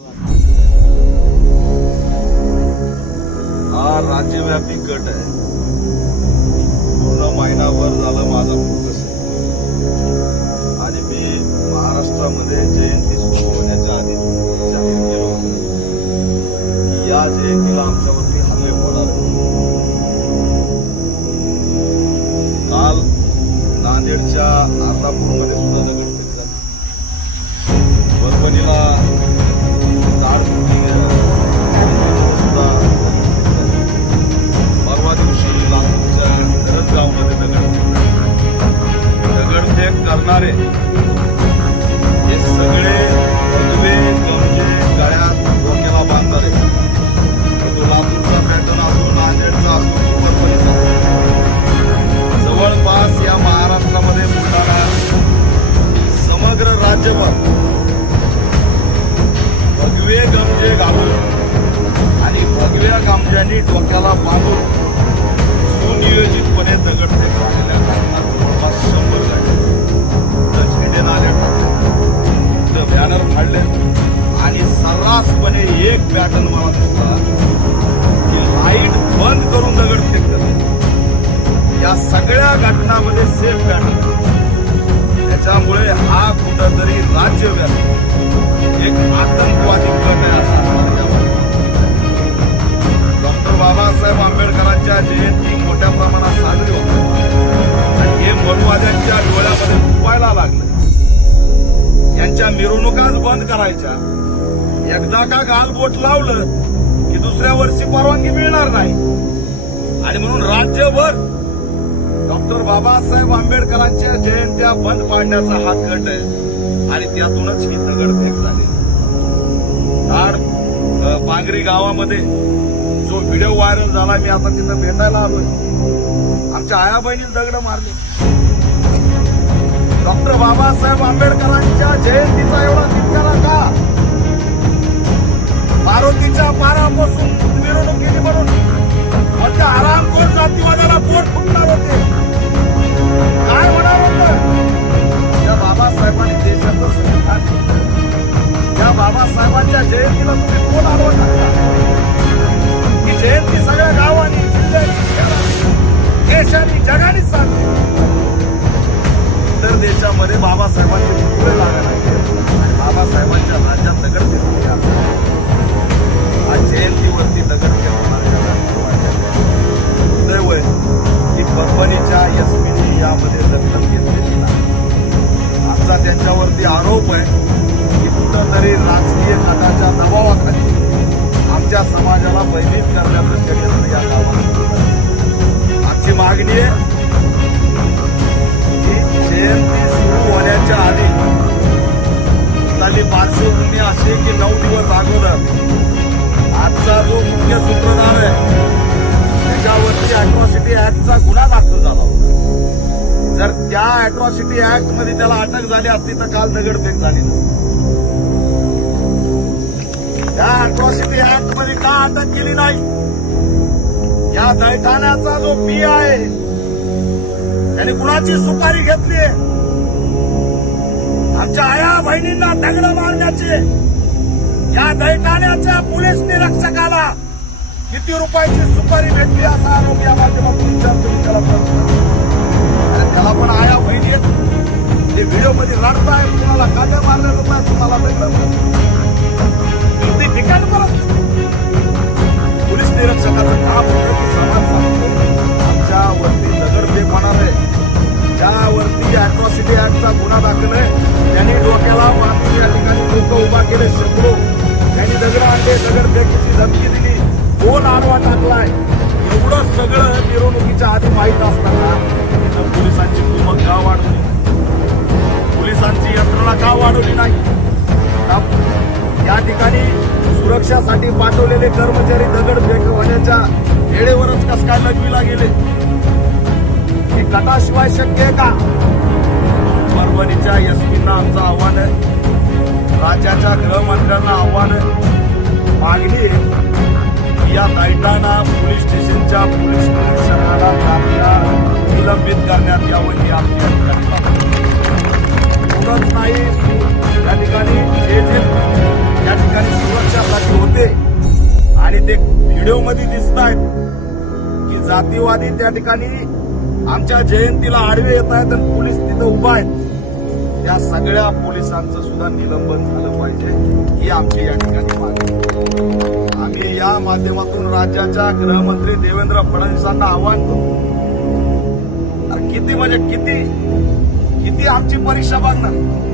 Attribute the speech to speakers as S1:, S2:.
S1: हा राज्यव्यापी कट आहे. पूर्ण महिनाभर झालं माझा फोकस आणि मी महाराष्ट्रामध्ये जयंती सुरू होण्याच्या आधी जाहीर केलं होतं. की या जयंतीला आमच्यावरती हल्ले होणार. काल नांदेडच्या अर्धापूरमध्ये दगडफेक हे सगळे पदवे गमजे गळ्यात डोक्याला बांधणारे तो लातूरचा पॅटर्न असो नांदेडचा असो की परभणीचा जवळपास या महाराष्ट्रामध्ये बुलढाणा समग्र राज्यभर भगवे गमजे घालून आणि भगव्या गमज्यांनी डोक्याला बांधून सुनियोजितपणे दगडफेक झालेल्या एक पॅटर्न मला दिसला. की लाइट बंद करून दगड फेकतात. या सगळ्या घटनामध्ये सेफ पॅटर्न त्याच्यामुळे हा कुठंतरी राज्यव्यापी एक आतंकवादी गट आहे असा डॉक्टर बाबासाहेब आंबेडकरांच्या जयंती मोठ्या प्रमाणात साजरी होते आणि हे मनुवाद्यांच्या डोळ्यामध्ये डुबायला लागलं. यांच्या मिरवणुकाच बंद करायच्या. एकदा का गालबोट लावलं की दुसऱ्या वर्षी परवानगी मिळणार नाही. आणि म्हणून राज्यभर डॉक्टर बाबासाहेब आंबेडकरांच्या जयंत्या बंद पाडण्याचा हा कट आहे. आणि त्यातूनच ही दगडफेक झाली. ताड पांगरी गावामध्ये जो व्हिडिओ व्हायरल झाला मी आता तिथं भेटायला आलोय. आमच्या आया बहिणीला दगड मारले. डॉक्टर बाबासाहेब आंबेडकरांच्या जयंती भयभीत या गावात आमची मागणी आहे की जयंती सुरू होण्याच्या आधी त्याची पार्श्वभूमी अशी की नऊ दिवस अगोदर आजचा जो मुख्य सूत्रधार आहे त्याच्यावरती अॅट्रॉसिटी ऍक्टचा गुन्हा दाखल झाला होता जर त्या अॅट्रॉसिटी ऍक्टमध्ये त्याला अटक झाली असती तर काल दगडफेक झाली नसती. या अट्रॉसिटी ऍक्टमध्ये का अटक केली नाही? या दैठाण्याचा जो पी आहे त्याने कुणाची सुपारी घेतली आमच्या आया बहिणींना दगड मारण्याचे या दैठाण्याच्या पोलीस निरीक्षकाला किती रुपयाची सुपारी भेटली असा आरोप या माध्यमातून विचारतो त्याला त्याला पण आया बहिणी आहेत. व्हिडिओमध्ये लढताय कुणाला काट्या धमकी दिली. कोण आडवा टाकलाय? एवढं सगळं मिरवणुकीच्या आधी माहीत असताना इथं पोलिसांची कुमक का वाढवली पोलिसांची यंत्रणा का वाढवली नाही? या ठिकाणी सुरक्षासाठी पाठवलेले कर्मचारी दगडफेक होण्याच्या वेळेवरच कस काय लघवीला गेले? हे कटाशिवाय शक्य आहे का? परभणीच्या एसपींना आमचं आव्हान आहे. राज्याच्या गृहमंत्र्यांना आव्हान आहे. व्हिडिओमध्ये दिसत आहेत की जातीवादी त्या ठिकाणी आमच्या जयंतीला आडवे येत आहेत आणि पोलीस तिथं उभा आहेत. त्या सगळ्या पोलिसांचं सुद्धा निलंबन झालं पाहिजे. ही आमची या ठिकाणी मागणी आम्ही या माध्यमातून राज्याच्या गृहमंत्री देवेंद्र फडणवीसांना आव्हान करतो किती म्हणजे किती? किती आमची परीक्षा बघणार